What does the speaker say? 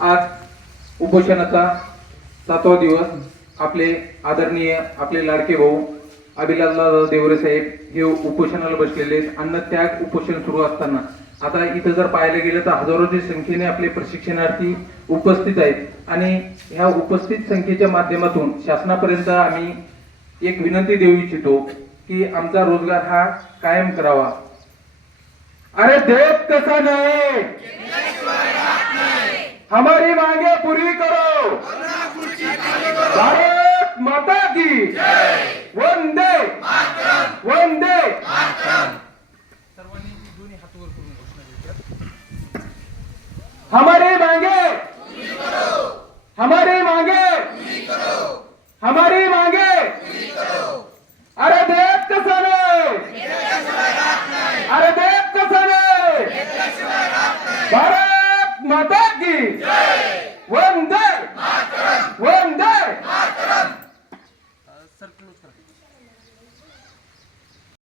आज उपोषणाचा सातवा दिवस आपले आदरणीय आपले लाडके भाऊ अभिलालदादा देवरे साहेब हे उपोषणाला बसलेले आहेत. अन्नत्याग उपोषण सुरू असताना. आता इथं जर पाहायला गेलं तर हजारोच्या संख्येने आपले प्रशिक्षणार्थी उपस्थित आहेत. आणि ह्या उपस्थित संख्येच्या माध्यमातून शासनापर्यंत आम्ही एक विनंती देऊ इच्छितो की आमचा रोजगार हा कायम करावा. अरे देव कसा नाही! हमारी मांगे पूरी करो। भारत माता की वंदे वंदे सर्वांनी दोन्ही हात वर करून घोषणा देऊया. हमारी मांगे हमारी मांगे हमारी मांगे अरे देव कसा नाही अरे देव कसा नाही भारत माता की वंदे वंदे